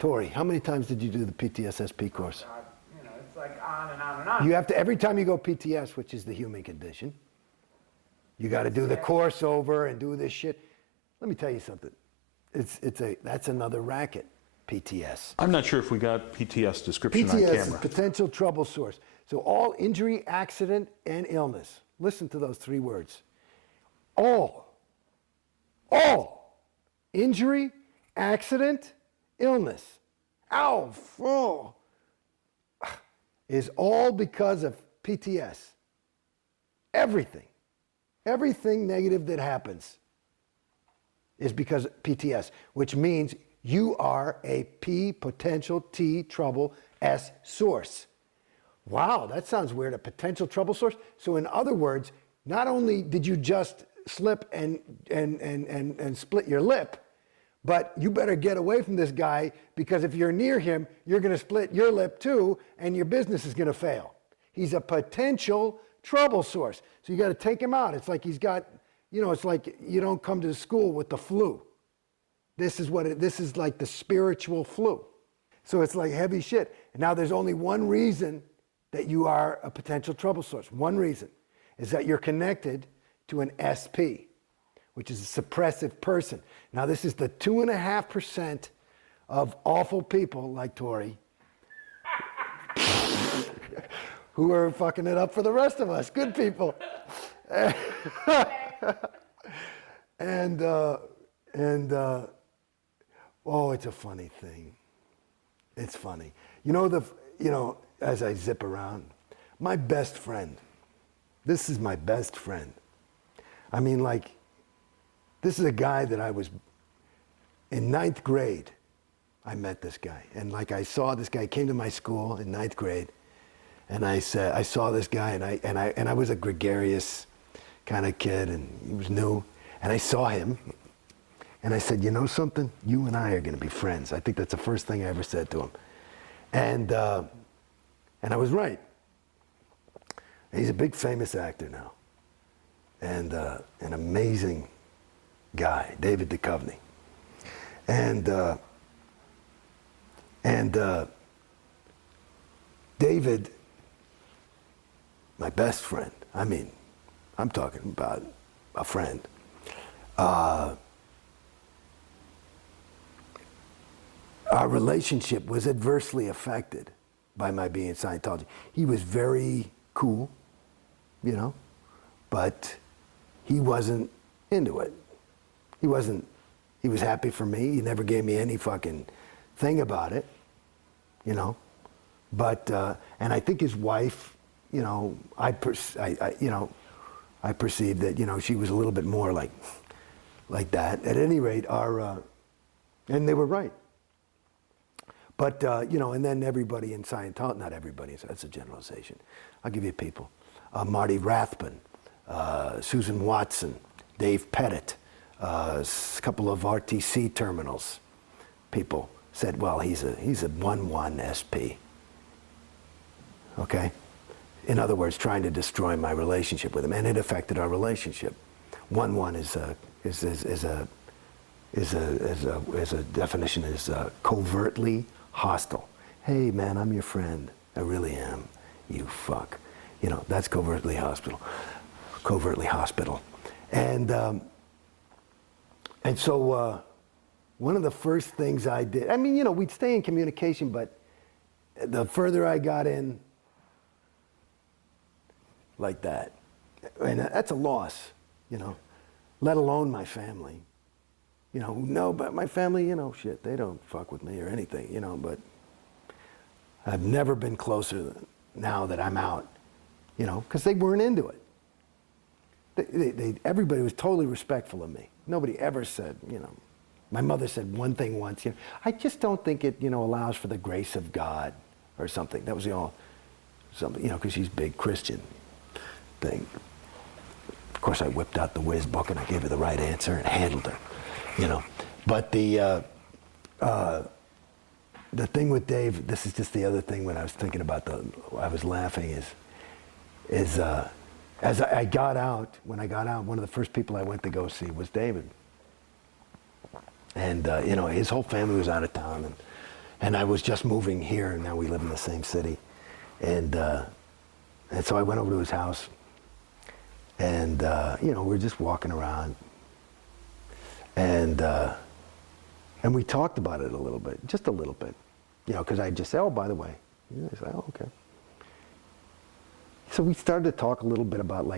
Tori, how many times did you do the PTSSP course? You know, it's like on and on and on. You have to, every time you go PTS, which is the human condition, you got to do the course over and do this shit. Let me tell you something. That's another racket, PTS. I'm not sure if we got PTS description on PTS camera. is potential trouble source. So all injury, accident, and illness. Listen to those three words. All injury, accident, illness, is all because of PTS. Everything negative that happens is because of PTS, which means you are a P potential T trouble S source. Wow, that sounds weird, a potential trouble source. So in other words, not only did you just slip and split your lip, but you better get away from this guy, because if you're near him, you're going to split your lip too, and your business is going to fail. He's a potential trouble source. So you got to take him out. It's like he's got, it's like you don't come to school with the flu. This is like the spiritual flu. So it's like heavy shit. And now there's only one reason that you are a potential trouble source. One reason is that you're connected to an SP, which is a suppressive person. Now this is the 2.5% of awful people like Tori who are fucking it up for the rest of us, good people. and it's a funny thing. It's funny. As I zip around, my best friend, this is my best friend. I mean, like, this is a guy that I was, in 9th grade, I met this guy. And like I saw this guy, came to my school in 9th grade, and I saw this guy, and I was a gregarious kind of kid, and he was new. And I saw him, and I said, you know something? You and I are going to be friends. I think that's the first thing I ever said to him. And I was right. He's a big famous actor now, and an amazing guy, David Duchovny. And David, my best friend, I mean, I'm talking about a friend, our relationship was adversely affected by my being in Scientology. He was very cool, but he wasn't into it. He was happy for me. He never gave me any fucking thing about it, But, and I think his wife, I perceived that, she was a little bit more like that. At any rate, and they were right. But, and then everybody in Scientology, not everybody, that's a generalization. I'll give you people. Marty Rathbun, Susan Watson, Dave Pettit, a couple of RTC terminals people said, well, he's a 1-1 SP. Okay? In other words, trying to destroy my relationship with him, and it affected our relationship. 1-1 is a definition is covertly hostile. Hey man, I'm your friend. I really am. You fuck. That's covertly hostile. And so one of the first things I did, we'd stay in communication, but the further I got in, like that, and that's a loss, let alone my family. But my family, shit, they don't fuck with me or anything, but I've never been closer now that I'm out, because they weren't into it. Everybody was totally respectful of me. Nobody ever said, my mother said one thing once, I just don't think it, allows for the grace of God or something. That was something, because she's big Christian thing. Of course, I whipped out the whiz book and I gave her the right answer and handled her, But the thing with Dave, this is just the other thing when I was thinking about I was laughing is as I got out, one of the first people I went to go see was David. And, his whole family was out of town, and, And I was just moving here, and now we live in the same city. And so I went over to his house, and we're just walking around, and we talked about it a little bit, just a little bit, because I just said, oh, by the way. I said, oh, okay. So we started to talk a little bit about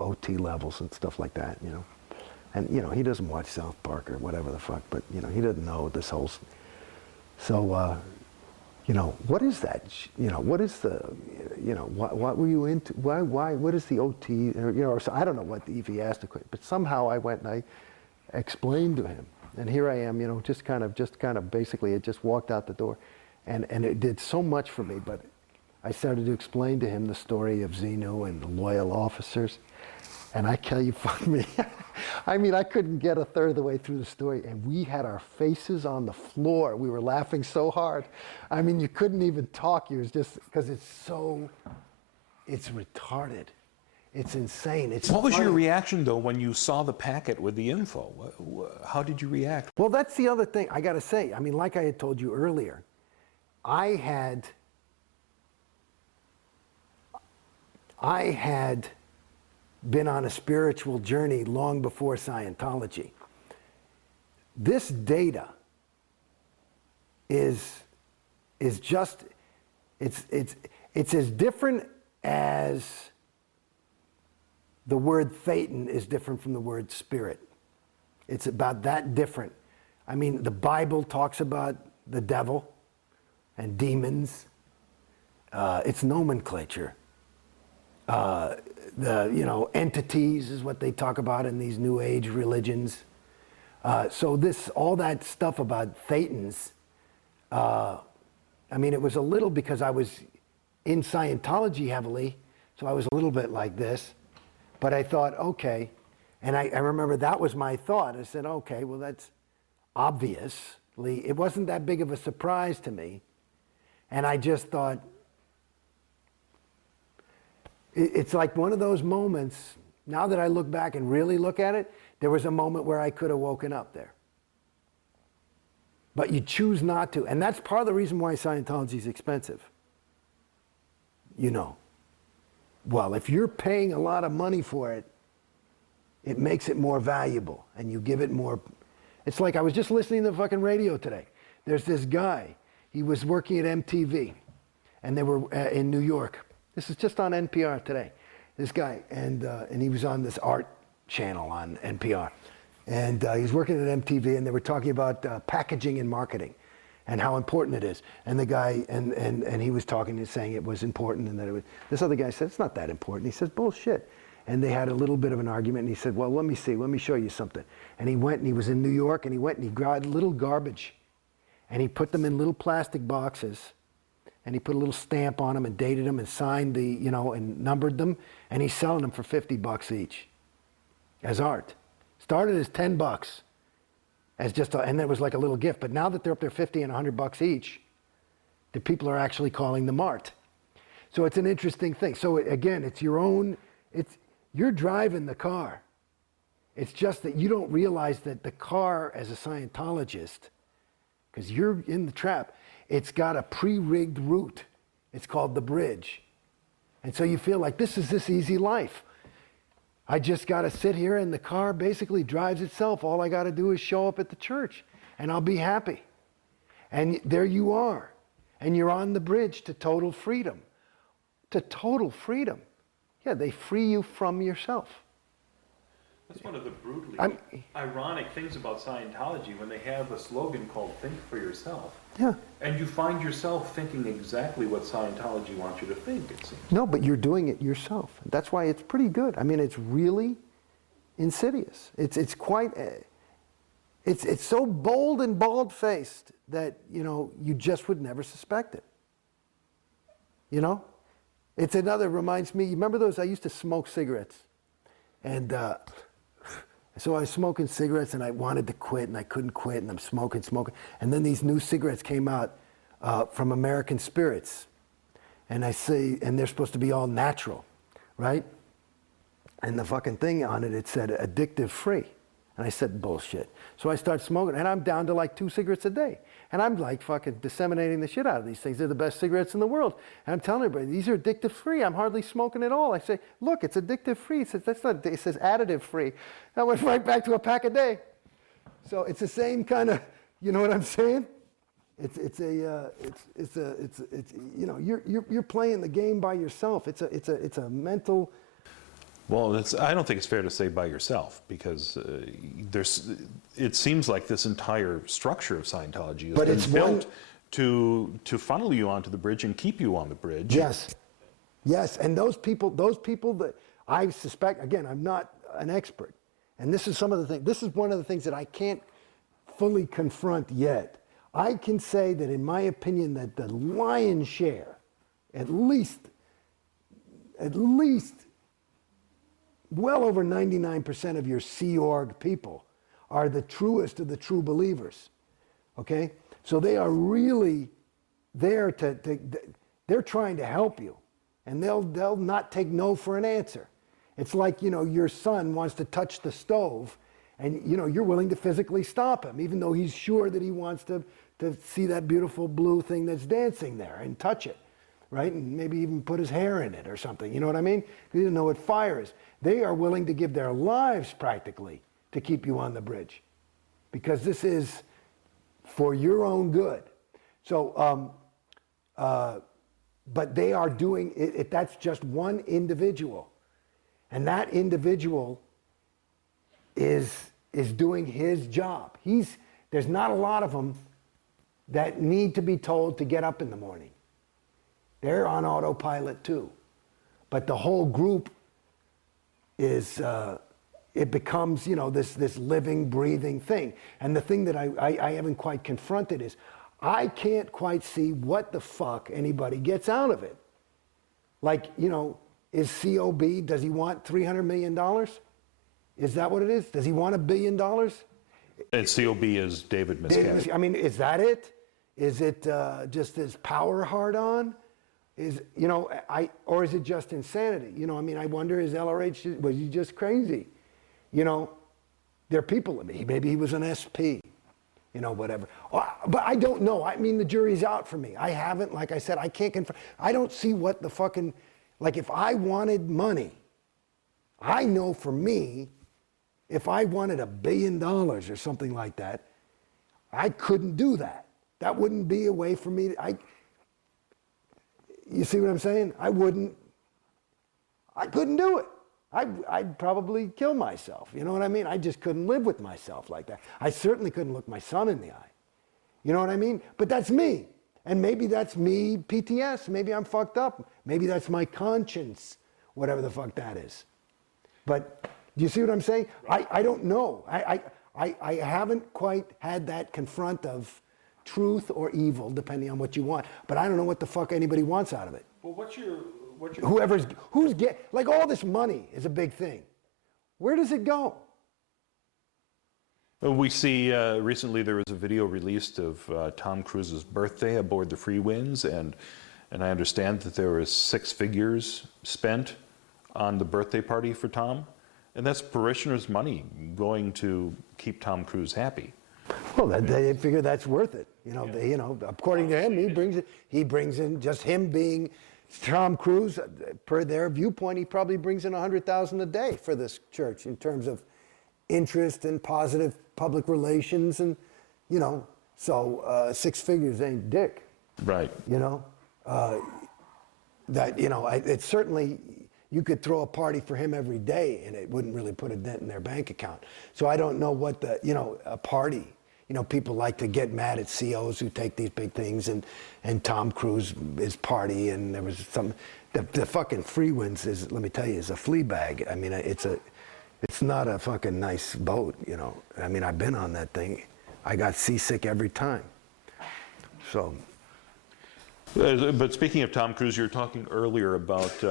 OT levels and stuff like that, And he doesn't watch South Park or whatever the fuck, but he doesn't know this whole. So what is that? What is the? What were you into? Why? What is the OT? Or so I don't know if he asked the question, but somehow I went and I explained to him, and here I am, just kind of basically, it just walked out the door, and it did so much for me, but. I started to explain to him the story of Xenu and the loyal officers. And I tell you, fuck me. I mean, I couldn't get a third of the way through the story. And we had our faces on the floor. We were laughing so hard. I mean, you couldn't even talk. It was just, because it's retarded. It's insane. What was your reaction, though, when you saw the packet with the info? How did you react? Well, that's the other thing I got to say. I mean, like I had told you earlier, I had been on a spiritual journey long before Scientology. This data is just, it's as different as the word Thetan is different from the word spirit. It's about that different. I mean, the Bible talks about the devil and demons. It's nomenclature. The entities is what they talk about in these New Age religions. So all that stuff about Thetans, I mean, it was a little because I was in Scientology heavily, so I was a little bit like this. But I thought, okay, and I remember that was my thought. I said, okay, well, that's obviously, it wasn't that big of a surprise to me. And I just thought, it's like one of those moments, now that I look back and really look at it, there was a moment where I could have woken up there. But you choose not to. And that's part of the reason why Scientology is expensive. Well, if you're paying a lot of money for it, it makes it more valuable and you give it more. It's like I was just listening to the fucking radio today. There's this guy, he was working at MTV and they were in New York. This is just on NPR today. This guy, and he was on this art channel on NPR. And he was working at MTV, and they were talking about packaging and marketing and how important it is. And the guy, and he was talking and saying it was important, and that it was, this other guy said, it's not that important. He says, bullshit. And they had a little bit of an argument, and he said, well, let me show you something. And he went, and he was in New York, and he went, and he grabbed little garbage, and he put them in little plastic boxes, and he put a little stamp on them and dated them and signed the, and numbered them, and he's selling them for $50 each as art. Started as $10 as just, and it was like a little gift. But now that they're up there $50 and $100 each, the people are actually calling them art. So it's an interesting thing. So again, it's your own, you're driving the car. It's just that you don't realize that the car, as a Scientologist, because you're in the trap, it's got a pre-rigged route. It's called the bridge. And so you feel like this is this easy life. I just got to sit here and the car basically drives itself. All I got to do is show up at the church and I'll be happy. And there you are. And you're on the bridge to total freedom. To total freedom. Yeah, they free you from yourself. That's one of the brutally ironic things about Scientology when they have a slogan called Think for Yourself. Yeah. And you find yourself thinking exactly what Scientology wants you to think, it seems. No, but you're doing it yourself. That's why it's pretty good. I mean, it's really insidious. It's quite, it's so bold and bald-faced that, you just would never suspect it. It's another, reminds me, you remember those, I used to smoke cigarettes. And so I was smoking cigarettes and I wanted to quit and I couldn't quit and I'm smoking. And then these new cigarettes came out from American Spirits. And and they're supposed to be all natural, right? And the fucking thing on it, it said addictive free. And I said, bullshit. So I started smoking and I'm down to like 2 cigarettes a day. And I'm like fucking disseminating the shit out of these things. They're the best cigarettes in the world. And I'm telling everybody, these are addictive free. I'm hardly smoking at all. I say, look, it's addictive free. It says, that's not, it says additive free. I went right back to a pack a day. So it's the same kind of, you know what I'm saying? It's you know, you're playing the game by yourself. It's a mental. Well, I don't think it's fair to say by yourself, because it seems like this entire structure of Scientology has been built to funnel you onto the bridge and keep you on the bridge. Yes, yes, and those people that I suspect, again, I'm not an expert, and this is some of the things. This is one of the things that I can't fully confront yet. I can say that, in my opinion, that the lion's share, at least well over 99% of your Sea Org people are the truest of the true believers, okay? So they are really there they're trying to help you, and they'll not take no for an answer. It's like, you know, your son wants to touch the stove, and, you know, you're willing to physically stop him, even though he's sure that he wants to see that beautiful blue thing that's dancing there and touch it, right? And maybe even put his hair in it or something, you know what I mean? He doesn't know what fire is. They are willing to give their lives practically to keep you on the bridge, because this is for your own good. So, but they are doing it. That's just one individual, and that individual is doing his job. There's not a lot of them that need to be told to get up in the morning. They're on autopilot too, but the whole group is it becomes, you know, this living, breathing thing. And the thing that I haven't quite confronted is, I can't quite see what the fuck anybody gets out of it. Like, you know, is COB, does he want $300 million? Is that what it is? Does he want $1 billion? And COB is David Miscavige. I mean, is that it? Is it just his power hard on? You know, or is it just insanity? You know, I mean, I wonder, is LRH, was he just crazy? You know, there are people, maybe he was an SP, you know, whatever. But I don't know. I mean, the jury's out for me. I haven't, like I said, I can't confirm. I don't see what the fucking, like, if I wanted money, I know for me, if I wanted $1 billion or something like that, I couldn't do that. That wouldn't be a way for me to, you see what I'm saying? I couldn't do it. I'd probably kill myself. You know what I mean? I just couldn't live with myself like that. I certainly couldn't look my son in the eye. You know what I mean? But that's me. And maybe that's me, PTS. Maybe I'm fucked up. Maybe that's my conscience, whatever the fuck that is. But do you see what I'm saying? I don't know. I haven't quite had that confront of truth or evil, depending on what you want. But I don't know what the fuck anybody wants out of it. Well, who's like, all this money is a big thing. Where does it go? We see recently there was a video released of Tom Cruise's birthday aboard the Free Winds, and I understand that there was 6 figures spent on the birthday party for Tom, and that's parishioners' money going to keep Tom Cruise happy. Well, they figure that's worth it. You know, according to him, he brings in just him being Tom Cruise. Per their viewpoint, he probably brings in $100,000 a day for this church in terms of interest and positive public relations, and you know, so 6 figures ain't dick. Right. You know, that, you know, it's certainly, you could throw a party for him every day and it wouldn't really put a dent in their bank account. So I don't know what the, you know, a party, you know, people like to get mad at COs who take these big things, and Tom Cruise is party, and there was some, the fucking Free Winds is, let me tell you, is a flea bag. I mean, it's not a fucking nice boat, you know. I mean, I've been on that thing. I got seasick every time. So. But speaking of Tom Cruise, you were talking earlier about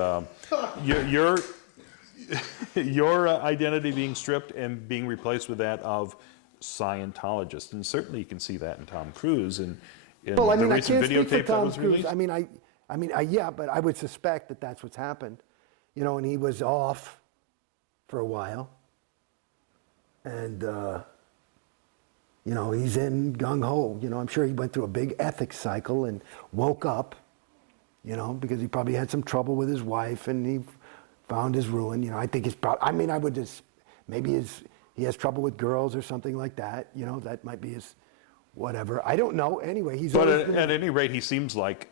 your identity being stripped and being replaced with that of Scientologist, and certainly you can see that in Tom Cruise and in well, I mean, the recent I can't speak for videotape that Tom was Cruise. released. Yeah, but I would suspect that that's what's happened, you know, and he was off for a while, and You know, he's in gung-ho. You know, I'm sure he went through a big ethics cycle and woke up, you know, because he probably had some trouble with his wife and he found his ruin. You know, I think he's probably, I mean, I would just, maybe he has trouble with girls or something like that. You know, that might be his whatever. I don't know. Anyway, he's But always been, at any rate, he seems like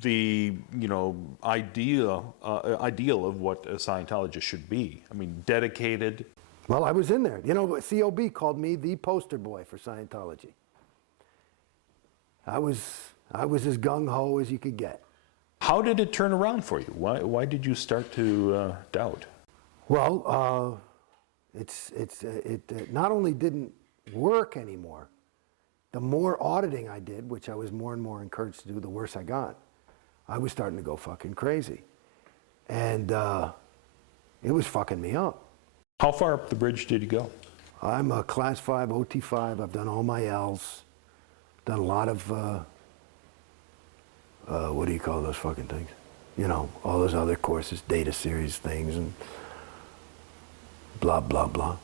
the, you know, ideal of what a Scientologist should be. I mean, dedicated. well, I was in there. You know, COB called me the poster boy for Scientology. I was as gung-ho as you could get. How did it turn around for you? Why did you start to doubt? Well, it not only didn't work anymore, the more auditing I did, which I was more and more encouraged to do, the worse I got. I was starting to go fucking crazy. And it was fucking me up. How far up the bridge did you go? I'm a class 5, OT5. I've done all my L's. Done a lot of, what do you call those fucking things? You know, all those other courses, data series things and blah, blah, blah.